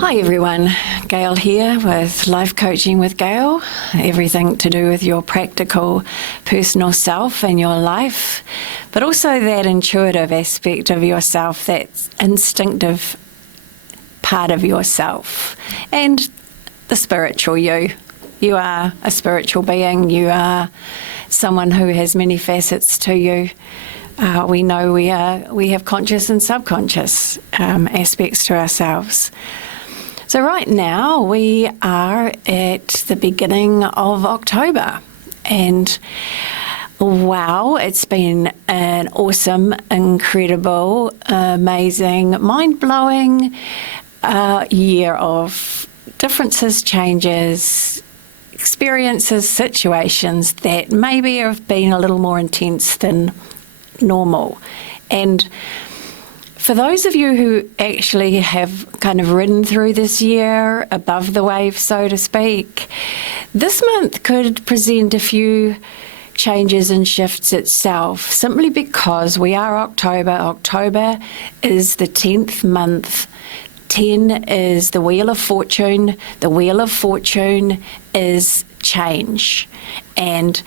Hi everyone, Gail here with Life Coaching with Gail. Everything to do with your practical personal self and your life, but also that intuitive aspect of yourself, that instinctive part of yourself, and the spiritual you. You are a spiritual being, you are someone who has many facets to you. We know we have conscious and subconscious aspects to ourselves. So right now we are at the beginning of October, and wow, it's been an awesome, incredible, amazing, mind-blowing year of differences, changes, experiences, situations that maybe have been a little more intense than normal. And for those of you who actually have kind of ridden through this year above the wave, so to speak, this month could present a few changes and shifts itself, simply because we are October. October is the 10th month. 10 is the Wheel of Fortune. The Wheel of Fortune is change. And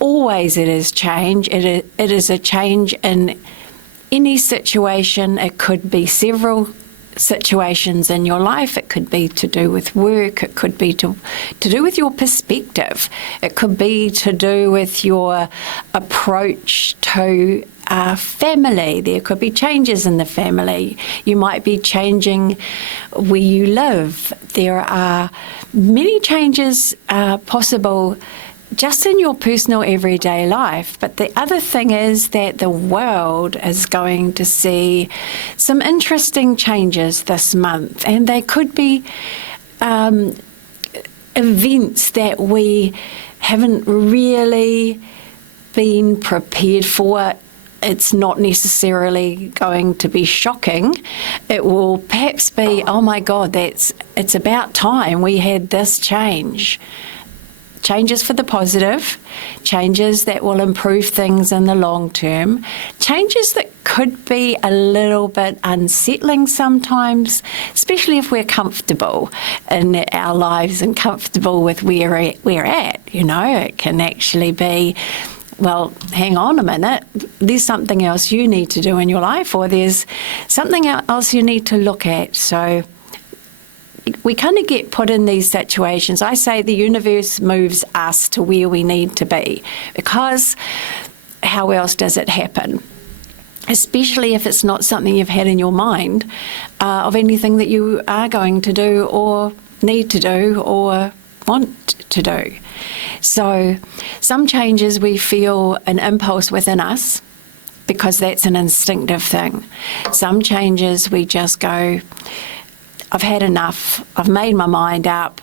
always it is change. It is a change in any situation. It could be several situations in your life. It could be to do with work. It could be to do with your perspective. It could be to do with your approach to family. There could be changes in the family. You might be changing where you live. There are many changes possible just in your personal everyday life. But the other thing is that the world is going to see some interesting changes this month, and they could be events that we haven't really been prepared for. It's not necessarily going to be shocking. It will perhaps be, oh my God, it's about time we had this change. Changes for the positive, changes that will improve things in the long term, changes that could be a little bit unsettling sometimes, especially if we're comfortable in our lives and comfortable with where we're at. You know, it can actually be, well, hang on a minute, there's something else you need to do in your life, or there's something else you need to look at. So we kind of get put in these situations. I say the universe moves us to where we need to be, because how else does it happen? Especially if it's not something you've had in your mind of anything that you are going to do or need to do or want to do. So some changes we feel an impulse within us, because that's an instinctive thing. Some changes we just go, I've had enough, I've made my mind up,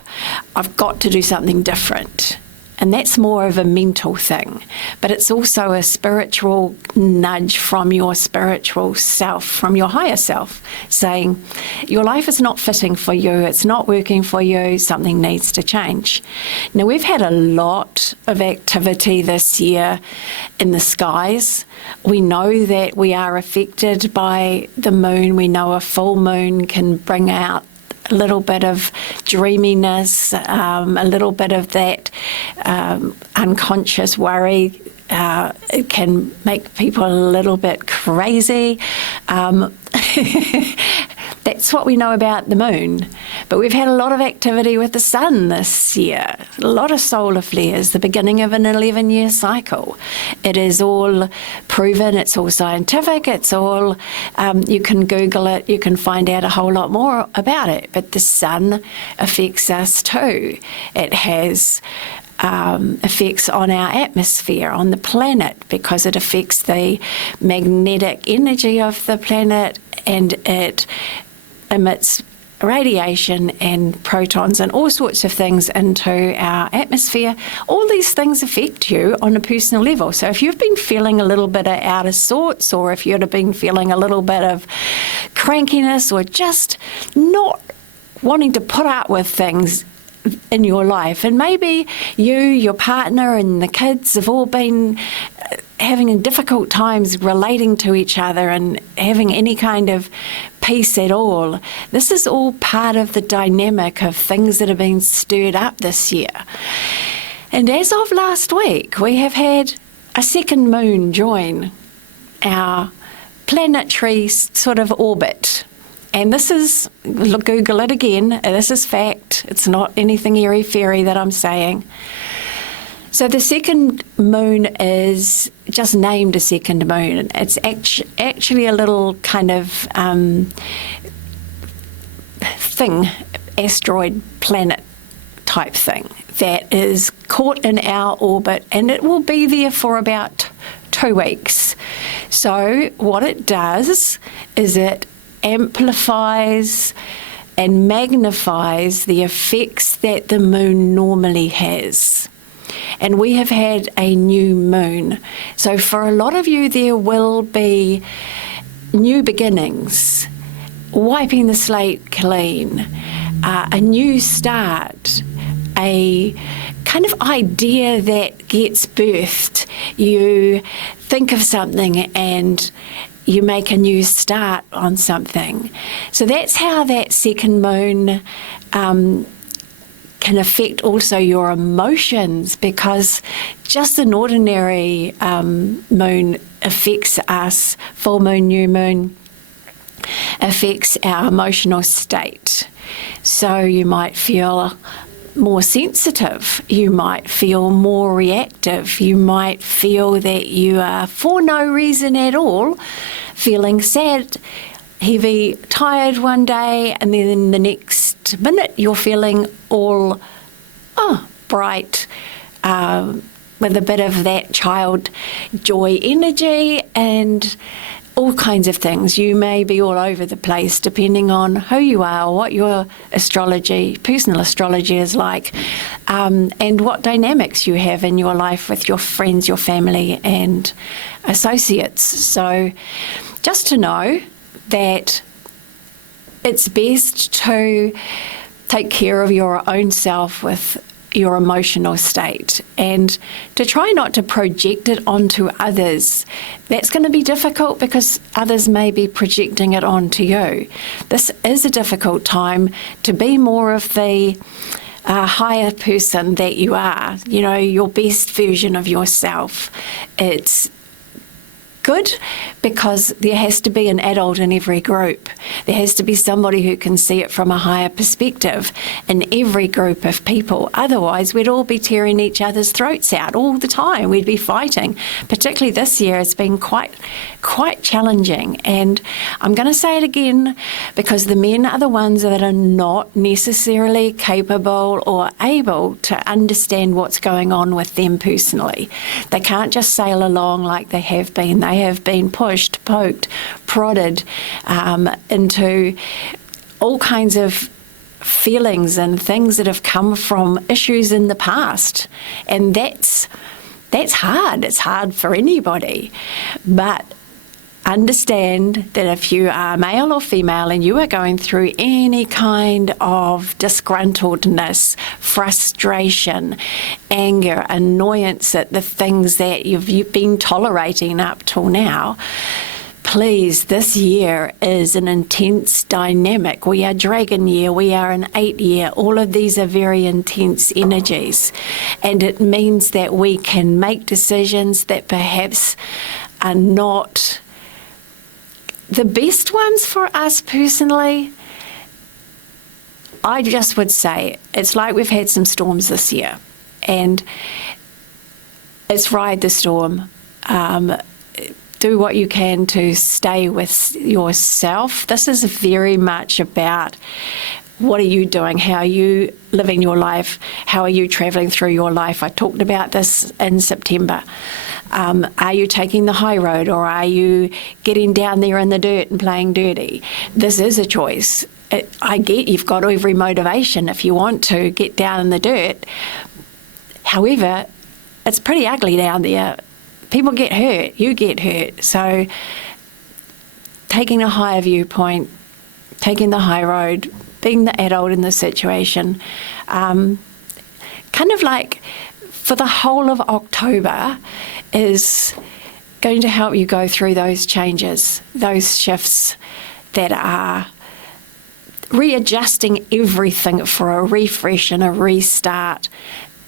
I've got to do something different. And that's more of a mental thing, but it's also a spiritual nudge from your spiritual self, from your higher self, saying your life is not fitting for you, it's not working for you, something needs to change. Now, we've had a lot of activity this year in the skies. We know that we are affected by the moon. We know a full moon can bring out a little bit of dreaminess, a little bit of that unconscious worry. It can make people a little bit crazy. That's what we know about the moon. But we've had a lot of activity with the sun this year, a lot of solar flares, the beginning of an 11-year cycle. It is all proven, it's all scientific, it's all, you can Google it, you can find out a whole lot more about it. But the sun affects us too. It has effects on our atmosphere, on the planet, because it affects the magnetic energy of the planet, and it emits radiation and protons and all sorts of things into our atmosphere. All these things affect you on a personal level. So if you've been feeling a little bit out of sorts, or if you'd have been feeling a little bit of crankiness, or just not wanting to put up with things in your life, and maybe you, your partner and the kids have all been having difficult times relating to each other and having any kind of peace at all. This is all part of the dynamic of things that have been stirred up this year. And as of last week, we have had a second moon join our planetary sort of orbit. And this is, look, Google it again, this is fact, it's not anything airy-fairy that I'm saying. So the second moon is just named a second moon. It's actually a little kind of thing, asteroid, planet type thing that is caught in our orbit, and it will be there for about 2 weeks. So what it does is it amplifies and magnifies the effects that the moon normally has. And we have had a new moon. So for a lot of you, there will be new beginnings, wiping the slate clean, a new start, a kind of idea that gets birthed. You think of something and you make a new start on something. So that's how that second moon can affect also your emotions, because just an ordinary moon affects us, full moon, new moon, affects our emotional state. So you might feel more sensitive, you might feel more reactive, you might feel that you are, for no reason at all, feeling sad, heavy, tired one day, and then the next minute you're feeling all bright, with a bit of that child joy energy and all kinds of things. You may be all over the place depending on who you are, what your personal astrology is like, and what dynamics you have in your life with your friends, your family and associates. So just to know that it's best to take care of your own self with your emotional state, and to try not to project it onto others. That's going to be difficult because others may be projecting it onto you. This is a difficult time to be more of the higher person that you are, your best version of yourself. It's good because there has to be an adult in every group. There has to be somebody who can see it from a higher perspective in every group of people. Otherwise, we'd all be tearing each other's throats out all the time. We'd be fighting. Particularly this year, it's been quite challenging. And I'm going to say it again, because the men are the ones that are not necessarily capable or able to understand what's going on with them personally. They can't just sail along like they have been. They have been pushed, poked, prodded into all kinds of feelings and things that have come from issues in the past. And that's hard. It's hard for anybody. But understand that if you are male or female and you are going through any kind of disgruntledness, frustration, anger, annoyance at the things that you've been tolerating up till now, please, this year is an intense dynamic. We are Dragon Year, we are an 8 year. All of these are very intense energies. And it means that we can make decisions that perhaps are not the best ones for us personally. I just would say it's like we've had some storms this year, and it's ride the storm. Do what you can to stay with yourself. This is very much about what are you doing? How are you living your life? How are you travelling through your life? I talked about this in September. Are you taking the high road, or are you getting down there in the dirt and playing dirty? This is a choice. I get you've got every motivation if you want to get down in the dirt. However, it's pretty ugly down there. People get hurt. You get hurt. So taking a higher viewpoint, taking the high road, being the adult in the situation, kind of like for the whole of October is going to help you go through those changes, those shifts that are readjusting everything for a refresh and a restart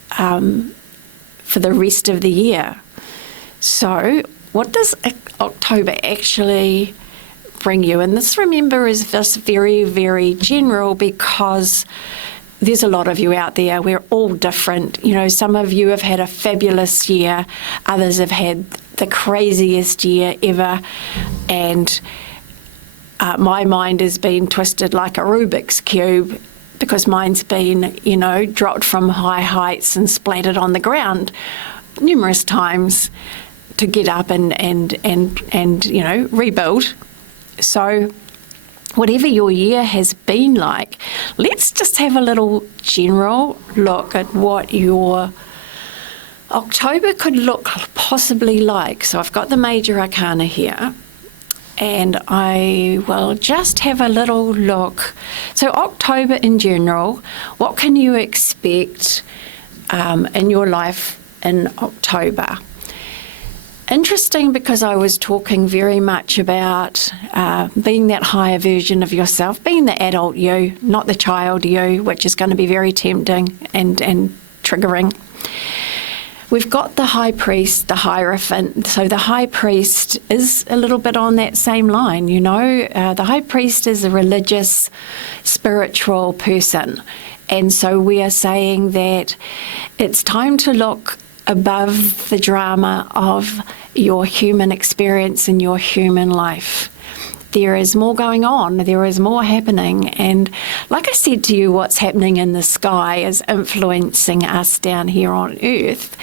for the rest of the year. So what does October actually bring you? And this, remember, is just very, very general, because there's a lot of you out there. We're all different. You know, some of you have had a fabulous year. Others have had the craziest year ever. And my mind has been twisted like a Rubik's Cube, because mine's been, you know, dropped from high heights and splattered on the ground numerous times to get up and you know, rebuild. So whatever your year has been like, let's just have a little general look at what your October could look possibly like. So I've got the major arcana here, and I will just have a little look. So October in general, what can you expect in your life in October? Interesting, because I was talking very much about being that higher version of yourself, being the adult you, not the child you, which is going to be very tempting and triggering. We've got the high priest, the hierophant. So the high priest is a little bit on that same line, you know. The high priest is a religious, spiritual person. And so we are saying that it's time to look above the drama of your human experience and your human life. There is more going on, there is more happening, and like I said to you, what's happening in the sky is influencing us down here on Earth.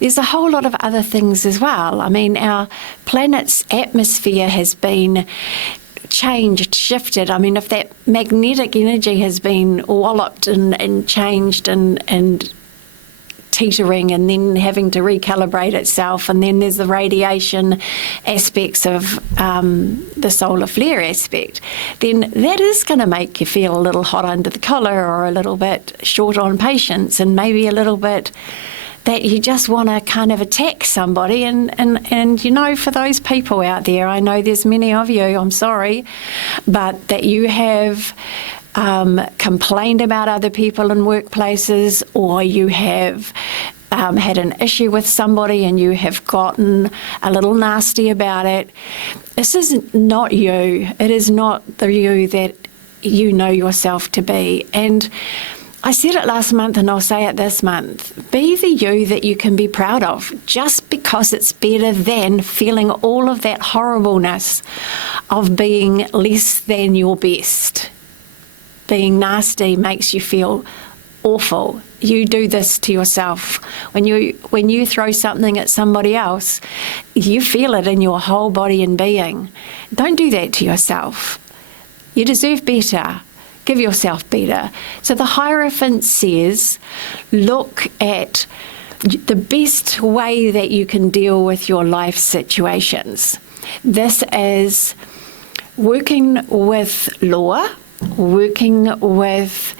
There's a whole lot of other things as well. I mean, our planet's atmosphere has been changed, shifted. I mean, if that magnetic energy has been walloped and changed and teetering and then having to recalibrate itself, and then there's the radiation aspects of the solar flare aspect, then that is going to make you feel a little hot under the collar, or a little bit short on patience, and maybe a little bit that you just want to kind of attack somebody. And you know, for those people out there, I know there's many of you, I'm sorry, but that you have complained about other people in workplaces, or you have had an issue with somebody and you have gotten a little nasty about it. This is not you. It is not the you that you know yourself to be. And I said it last month and I'll say it this month. Be the you that you can be proud of, just because it's better than feeling all of that horribleness of being less than your best. Being nasty makes you feel awful. You do this to yourself. When you throw something at somebody else, you feel it in your whole body and being. Don't do that to yourself. You deserve better. Give yourself better. So the Hierophant says, look at the best way that you can deal with your life situations. This is working with law, working with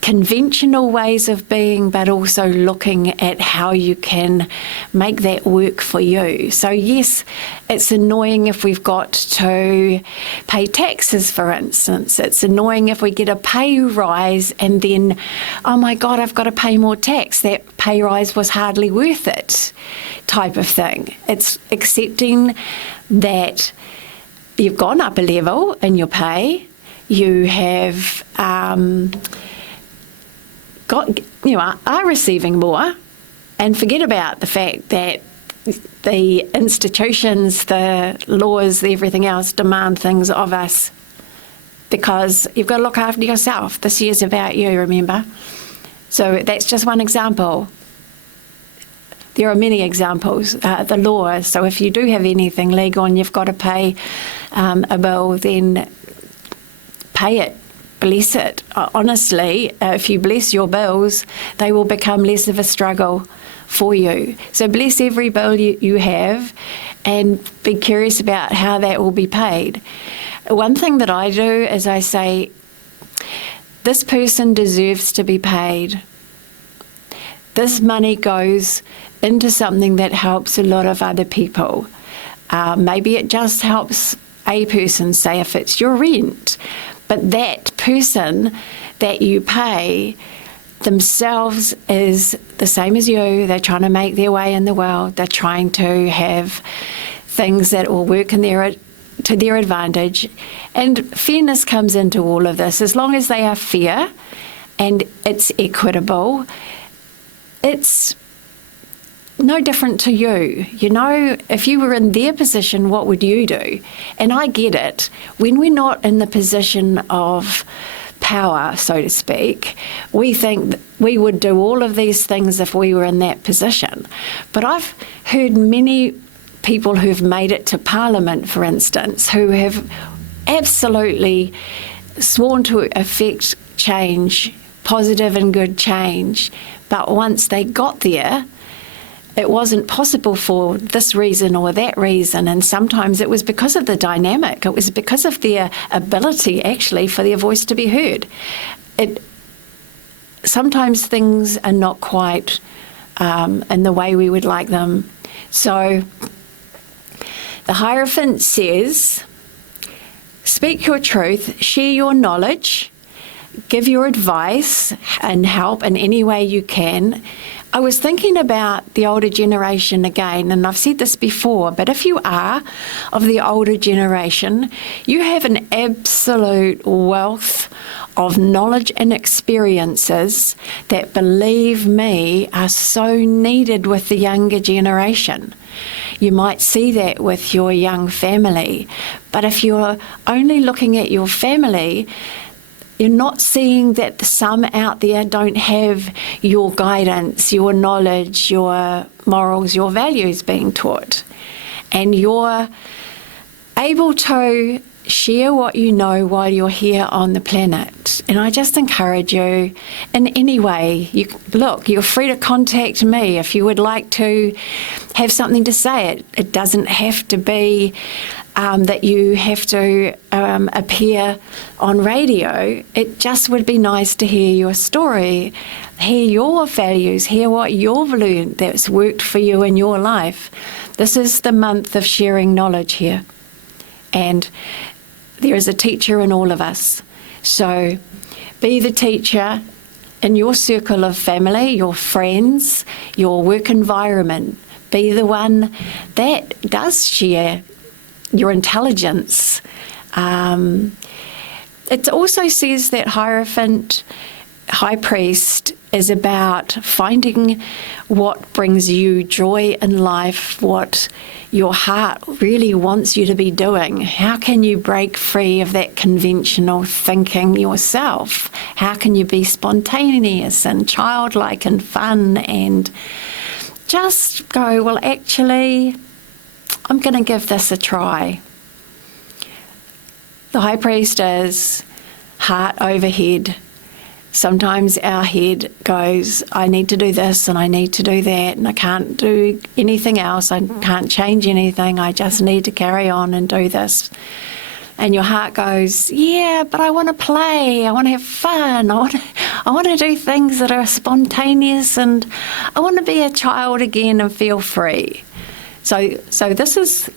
conventional ways of being, but also looking at how you can make that work for you. So yes, it's annoying if we've got to pay taxes, for instance. It's annoying if we get a pay rise and then, oh my God, I've got to pay more tax. That pay rise was hardly worth it, type of thing. It's accepting that you've gone up a level in your pay. You have are receiving more, and forget about the fact that the institutions, the laws, everything else demand things of us, because you've got to look after yourself. This year's about you, remember? So that's just one example. There are many examples. The law, so if you do have anything legal and you've got to pay a bill, then pay it, bless it. Honestly, if you bless your bills, they will become less of a struggle for you. So bless every bill you have, and be curious about how that will be paid. One thing that I do is I say, this person deserves to be paid. This money goes into something that helps a lot of other people. Maybe it just helps a person, say if it's your rent, but that person that you pay themselves is the same as you. They're trying to make their way in the world. They're trying to have things that will work in to their advantage. And fairness comes into all of this. As long as they are fair and it's equitable, it's no different to you. You know, if you were in their position, what would you do? And I get it. When we're not in the position of power, so to speak, we think that we would do all of these things if we were in that position. But I've heard many people who've made it to Parliament, for instance, who have absolutely sworn to effect change, positive and good change, but once they got there, it wasn't possible for this reason or that reason, and sometimes it was because of the dynamic. It was because of their ability, actually, for their voice to be heard. Sometimes things are not quite in the way we would like them. So the Hierophant says, speak your truth, share your knowledge, give your advice and help in any way you can. I was thinking about the older generation again, and I've said this before, but if you are of the older generation, you have an absolute wealth of knowledge and experiences that, believe me, are so needed with the younger generation. You might see that with your young family, but if you're only looking at your family, you're not seeing that some out there don't have your guidance, your knowledge, your morals, your values being taught. And you're able to share what you know while you're here on the planet. And I just encourage you in any way. You're free to contact me if you would like to have something to say. It doesn't have to be that you have to appear on radio. It just would be nice to hear your story, hear your values, hear what you've learned that's worked for you in your life. This is the month of sharing knowledge here. And there is a teacher in all of us. So be the teacher in your circle of family, your friends, your work environment. Be the one that does share your intelligence. It also says that Hierophant, High Priest, is about finding what brings you joy in life, what your heart really wants you to be doing. How can you break free of that conventional thinking yourself? How can you be spontaneous and childlike and fun and just go, well, actually, I'm going to give this a try. The High Priest is heart over head. Sometimes our head goes, I need to do this and I need to do that and I can't do anything else. I can't change anything. I just need to carry on and do this. And your heart goes, yeah, but I want to play. I want to have fun. I want to do things that are spontaneous and I want to be a child again and feel free. So this is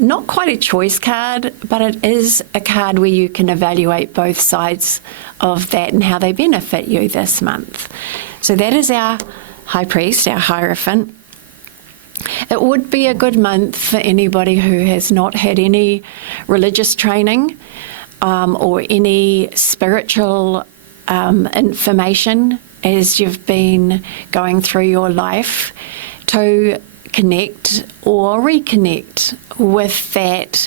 not quite a choice card, but it is a card where you can evaluate both sides of that and how they benefit you this month. So that is our High Priest, our Hierophant. It would be a good month for anybody who has not had any religious training or any spiritual information as you've been going through your life to connect or reconnect with that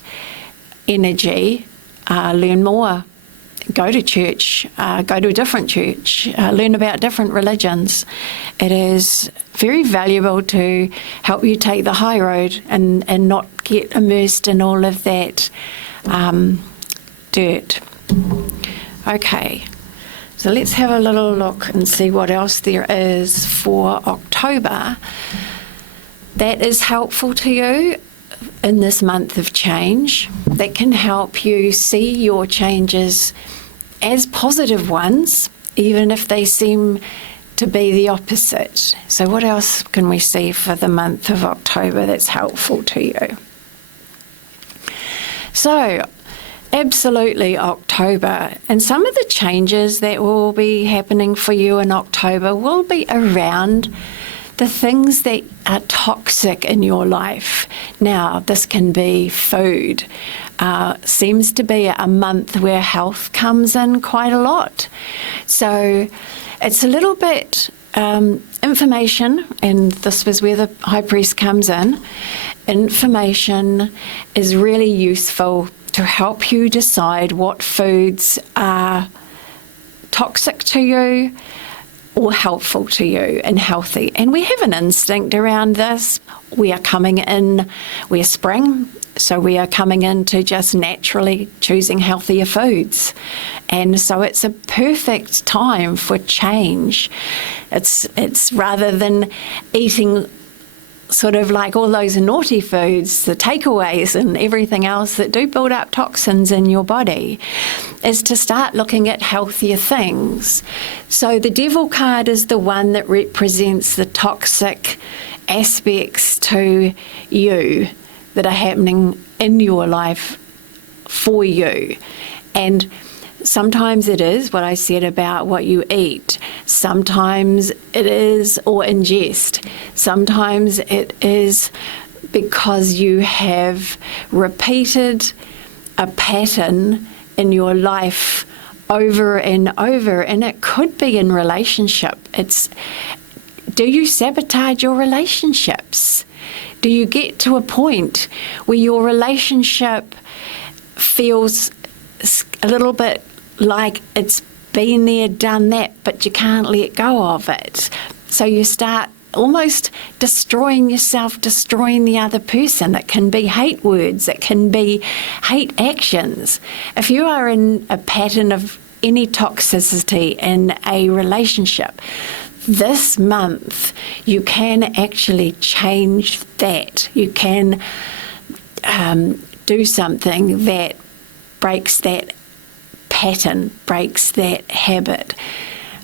energy, learn more, go to church, go to a different church, learn about different religions. It is very valuable to help you take the high road and not get immersed in all of that dirt. Okay, so let's have a little look and see what else there is for October that is helpful to you in this month of change, that can help you see your changes as positive ones, even if they seem to be the opposite. So what else can we see for the month of October that's helpful to you? So, absolutely October. And some of the changes that will be happening for you in October will be around the things that are toxic in your life. Now, this can be food. Seems to be a month where health comes in quite a lot. So it's a little bit information, and this was where the High Priest comes in. Information is really useful to help you decide what foods are toxic to you or helpful to you and healthy. And we have an instinct around this. We are coming in, we're spring, so we are coming into just naturally choosing healthier foods. And so it's a perfect time for change. It's rather than eating sort of like all those naughty foods, the takeaways and everything else that do build up toxins in your body, is to start looking at healthier things. So the Devil card is the one that represents the toxic aspects to you that are happening in your life for you. And sometimes it is what I said about what you eat. Sometimes it is, or ingest. Sometimes it is because you have repeated a pattern in your life over and over, and it could be in relationship. Do you sabotage your relationships? Do you get to a point where your relationship feels a little bit like it's been there, done that, but you can't let go of it? So you start almost destroying yourself, destroying the other person. It can be hate words, it can be hate actions. If you are in a pattern of any toxicity in a relationship, this month you can actually change that. You can do something that breaks that pattern, breaks that habit.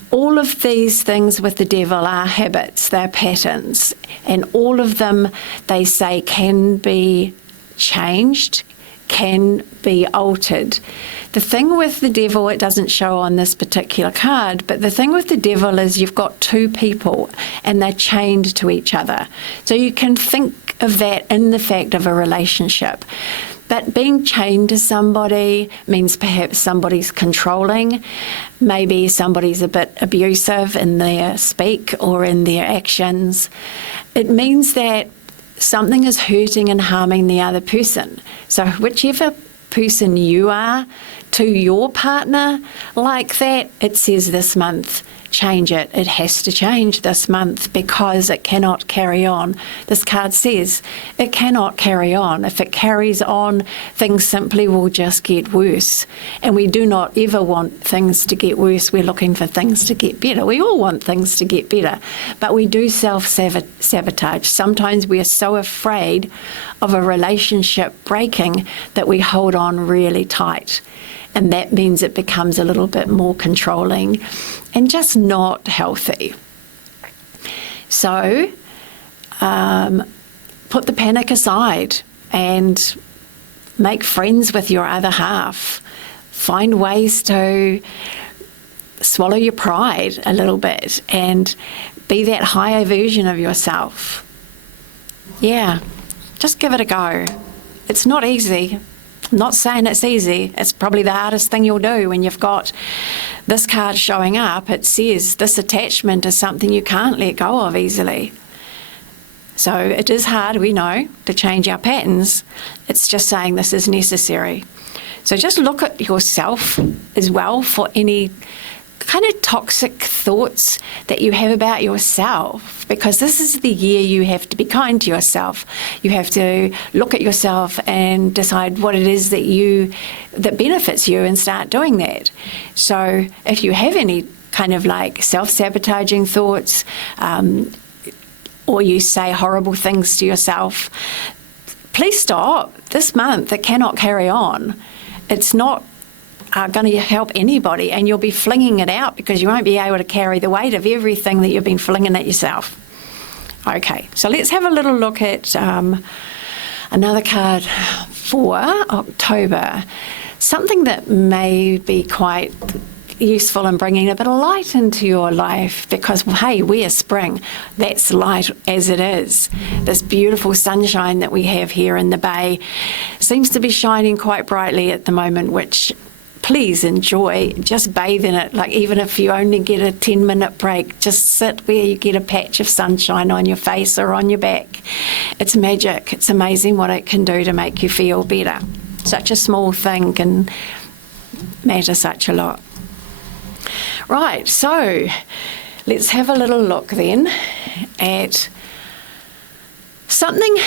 All of these things with the devil are habits, they're patterns, and all of them, they say, can be changed, can be altered. The thing with the devil, it doesn't show on this particular card, but the thing with the devil is you've got two people and they're chained to each other. So you can think of that in the fact of a relationship. But being chained to somebody means perhaps somebody's controlling, maybe somebody's a bit abusive in their speak or in their actions. It means that something is hurting and harming the other person. So whichever person you are to your partner like that, it says this month, change it. It has to change this month because it cannot carry on. This card says it cannot carry on. If it carries on, things simply will just get worse. And we do not ever want things to get worse. We're looking for things to get better. We all want things to get better, but we do self-sabotage. Sometimes we are so afraid of a relationship breaking that we hold on really tight. And that means it becomes a little bit more controlling and just not healthy. So put the panic aside and make friends with your other half. Find ways to swallow your pride a little bit and be that higher version of yourself. Yeah, just give it a go. It's not easy. I'm not saying it's easy. It's probably the hardest thing you'll do when you've got this card showing up. It says this attachment is something you can't let go of easily. So it is hard, we know, to change our patterns. It's just saying this is necessary. So just look at yourself as well for any kind of toxic thoughts that you have about yourself, because this is the year you have to be kind to yourself. You have to look at yourself and decide what it is that benefits you and start doing that. So if you have any kind of like self-sabotaging thoughts, or you say horrible things to yourself, please stop. This month it cannot carry on. It's not going to help anybody, and you'll be flinging it out because you won't be able to carry the weight of everything that you've been flinging at yourself. Okay, so let's have a little look at Another card for October, something that may be quite useful in bringing a bit of light into your life, because, hey, we are spring. That's light as it is. This beautiful sunshine that we have here in the bay seems to be shining quite brightly at the moment, which please enjoy. Just bathe in it. Like, even if you only get a 10-minute break, just sit where you get a patch of sunshine on your face or on your back. It's magic. It's amazing what it can do to make you feel better. Such a small thing can matter such a lot. Right, so let's have a little look then at something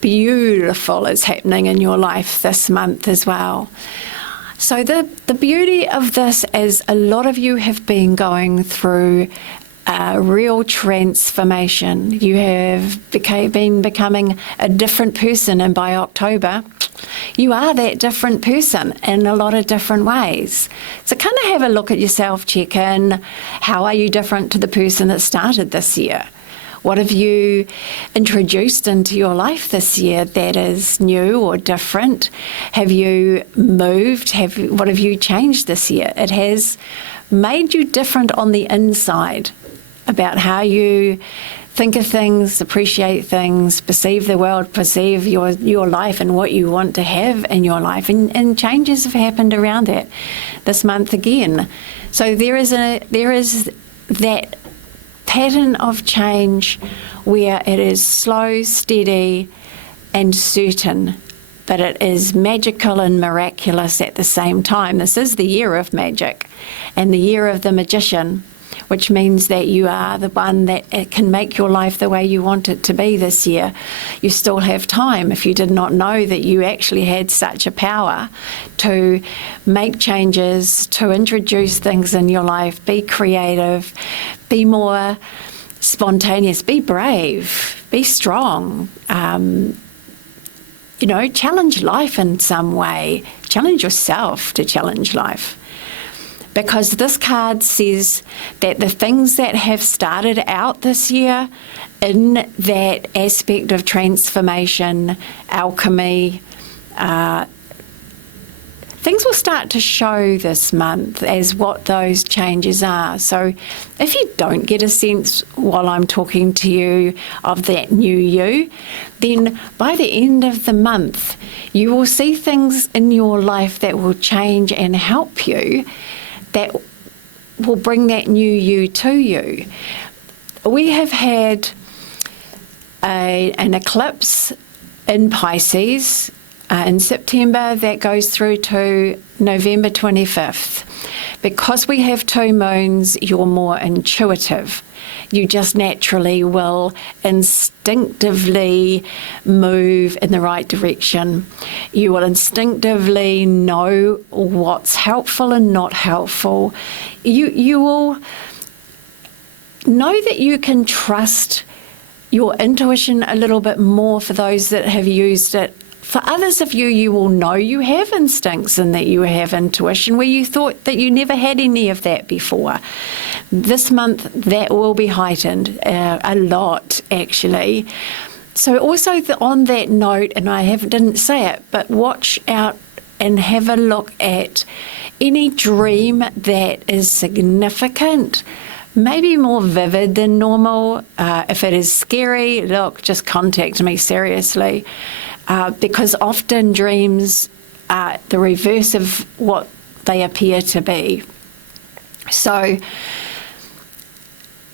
beautiful is happening in your life this month as well. So the beauty of this is a lot of you have been going through a real transformation. You have been becoming a different person, and by October, you are that different person in a lot of different ways. So kind of have a look at yourself, check in. How are you different to the person that started this year? What have you introduced into your life this year that is new or different? Have you moved? What have you changed this year? It has made you different on the inside about how you think of things, appreciate things, perceive the world, perceive your life and what you want to have in your life. And changes have happened around that this month again. So there is that pattern of change where it is slow, steady, and certain, but it is magical and miraculous at the same time. This is the year of magic and the year of the magician, which means that you are the one that can make your life the way you want it to be this year. You still have time. If you did not know that you actually had such a power to make changes, to introduce things in your life, be creative, be more spontaneous, be brave, be strong, challenge life in some way. Challenge yourself to challenge life. Because this card says that the things that have started out this year in that aspect of transformation, alchemy, things will start to show this month as what those changes are. So if you don't get a sense while I'm talking to you of that new you, then by the end of the month, you will see things in your life that will change and help you, that will bring that new you to you. We have had an eclipse in Pisces in September that goes through to November 25th. Because we have two moons, you're more intuitive. You just naturally will instinctively move in the right direction. You will instinctively know what's helpful and not helpful. You will know that you can trust your intuition a little bit more for those that have used it. For others of you, you will know you have instincts and that you have intuition where you thought that you never had any of that before. This month, that will be heightened a lot, actually. So also on that note, and I didn't say it, but watch out and have a look at any dream that is significant, maybe more vivid than normal. If it is scary, look, just contact me seriously. Because often dreams are the reverse of what they appear to be. So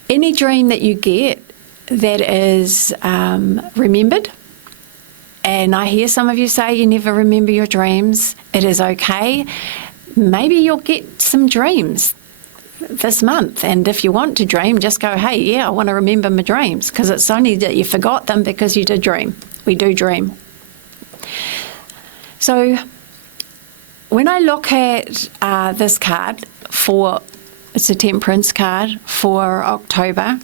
any dream that you get that is remembered, and I hear some of you say you never remember your dreams, it is okay. Maybe you'll get some dreams this month, and if you want to dream, just go, hey, yeah, I want to remember my dreams, because it's only that you forgot them because you did dream. We do dream. So when I look at this card it's a temperance card for October,